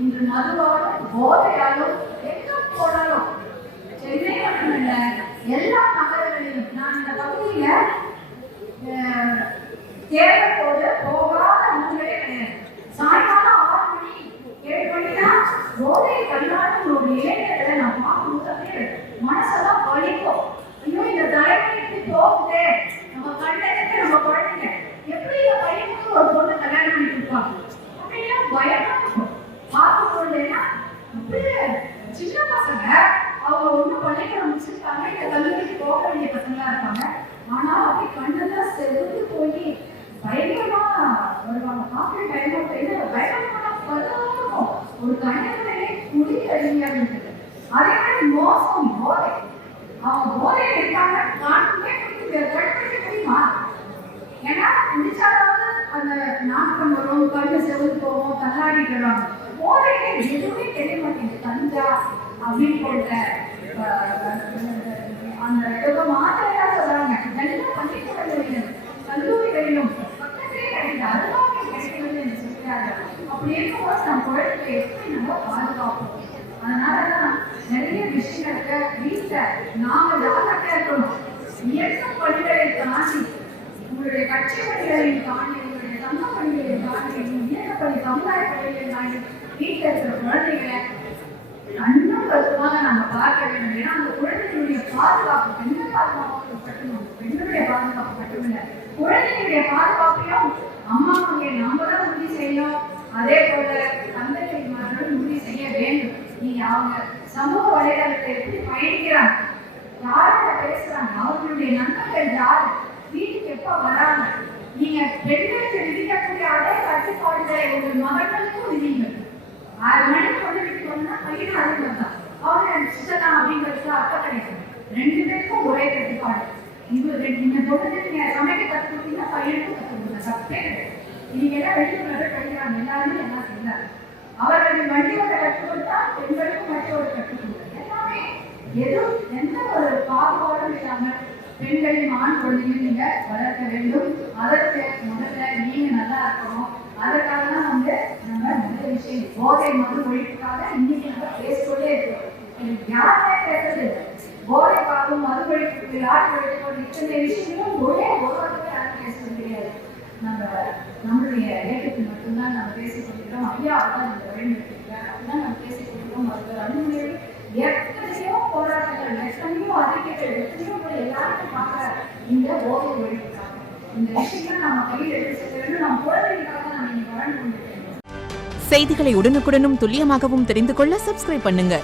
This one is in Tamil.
இன்று மதுவாலும் போதையாலும் எங்க போனாலும் சென்னை மட்டுமல்ல எல்லா நகரங்களிலும் நான் இந்த பகுதியில தேவைப்போது போகாத ஊர்களே கிடையாது. சாயங்காலம் 6 மணி 7 மணினா போதை கல்லாடும் ஒரு இளைஞர்களை நான் பார்க்கும்போது மனசெல்லாம் வலிக்கும். ஐயோ இந்த தலைமுறைக்கு போகுதே, நம்ம கண்டதுக்கு நம்ம குழந்தைங்க எப்படி பையனுக்கு ஒரு பொண்ணு கல்யாணம் பண்ணி கொடுப்பாங்க அப்படின்னா பயமா இருக்கும். பார்க்கும்போதுன்னா அப்படியே சின்ன பசங்க அவங்க ஒன்றும் பள்ளிக்கூடம் முடிச்சிருக்காங்க, இந்த கல்லூரிக்கு போக வேண்டிய பசங்களா இருப்பாங்க. ஆனா அப்படி கண்ணெல்லாம் செலுத்து போய் பயங்கரமா வருவாங்க. பார்க்குற டைம் பயங்கரமான பருவம் ஒரு கண்ணங்களே குடி அடிமையாக இருக்குது. அதே மாதிரி மோசம் போதை, அவங்க போதையில இருக்காங்க காணுமே குழந்தைக்கு முடியுமா? ஏன்னா குடிச்சாலாவது அந்த நாட்டம் வரும், கண்ணு செவந்து போவோம், தள்ளாடிக்கிறாங்க. போதையில எதுவுமே தெரிய மாட்டேங்குது. கஞ்சா அப்படின்னு போட்ட அந்த மாத்திரையா சொல்றாங்க. எல்லா பள்ளிக்கூடங்களிலும் கல்லூரிகளிலும் பக்கத்திலே கிடைக்குது, அதுதான் கிடைக்கிறது என்று சொல்கிறாங்க. அப்படி இருக்கும்போது நம்ம குழந்தைகளை எப்படி நம்ம பாதுகாப்போம்? அதனாலதான் நிறைய விஷயங்களுக்கு வீட்டுல நாம ஜாக்கிரதையா இருக்கணும். இயற்கை பணிகளை தாண்டி உங்களுடைய கட்சி பணிகளை தாண்டி உங்களுடைய சமூக பணிகளை தாண்டி இயற்கை பணி சமுதாய பணிகளை தாண்டி வீட்டில் இருக்கிற குழந்தைகளை அன்னும் கருத்துமாக நம்ம பார்க்க வேண்டும். ஏன்னா அந்த குழந்தைகளுடைய பாதுகாப்பு பெண்கள் பாதுகாப்பு மட்டும் பெண்களுடைய பாதுகாப்பு மட்டுமில்லை, குழந்தைகளுடைய பாதுகாப்பையும் அம்மாவுடைய நம்ம தான் உறுதி செய்யணும். அதே போல தந்தைமார்களும் உறுதி செய்ய வேண்டும். நீங்க அவங்க சமூக வலைதளத்தை எப்படி பயணிக்கிறாங்க, யாரோட பேசுறாங்க, அவர்களுடைய நண்பர்கள் யாரு, வீட்டுக்கு எப்ப வராங்க, நீங்க பெண்களுக்கு விதிக்கக்கூடிய அதே கட்டுப்பாடுகளை உங்கள் மகன்களுக்கும் விதிங்க. 6 மணிக்கு கொண்டு வீட்டுக்கு வந்தா பையன் அதே தான் அவங்க சுத்தலாம் அப்படிங்கிறது அர்த்தம் கிடையாது. 2 பேருக்கும் ஒரே கட்டுப்பாடு. நீங்க பொழுது நீங்க சமைக்க கற்றுக் கொடுத்தீங்கன்னா பையனுக்கும் கற்றுக் கொடுங்க, தப்பே கிடையாது. நீங்க எல்லாம் வெளியூர்ல படிக்கிறாங்க, எல்லாருமே எல்லாம் செய்யறாங்க. அவர்கள் வண்டியோட கற்றுக் கொடுத்தா பெண்களுக்கும் வண்டியோட கற்றுக் கொடுங்க. எல்லாமே எதுவும் எந்த ஒரு பாகுபாடும் இல்லாமல் பெண்களையும் ஆண் குழந்தையும் நீங்க வளர்க்க வேண்டும். அதற்கு முதல்ல நீங்க நல்லா இருக்கணும். அதற்காக தான் நம்ம முதல் விஷயம் போதை மது ஒழிப்புக்காக இன்னைக்கு நம்ம பேசிக்கொண்டே இருக்கோம். யாருமே பேசுறது போதை பார்க்கும் மது ஒழிப்பு யார் ஒழிப்பு இத்தனை விஷயங்களும் ஒரே ஒருவருமே யாரும் பேசுறது கிடையாது. நம்மளுடைய இயக்கத்தில் மட்டும்தான் நம்ம பேசிக்கொண்டிருக்கோம். ஐயா அதான் நம்ம வழிநடத்திருக்காங்க, அப்படிதான் நம்ம பேசிக்கொண்டிருக்கோம். மருத்துவர் அன்புமணி எத்தனையோ போராட்டங்கள், எத்தனையோ அறிக்கைகள், எத்தனையோ எல்லாருக்கும் பார்க்க இந்த போதை ஒழிப்புக்காக இந்த விஷயங்கள் நம்ம கையில் எடுத்து செல்ல வேண்டும். நம்ம குழந்தைகளுக்காக நம்ம இன்னைக்கு வளர்ந்து கொண்டிருக்கோம். செய்திகளை உடனுக்குடனும் துல்லியமாகவும் தெரிந்து கொள்ள சப்ஸ்கிரைப் பண்ணுங்க.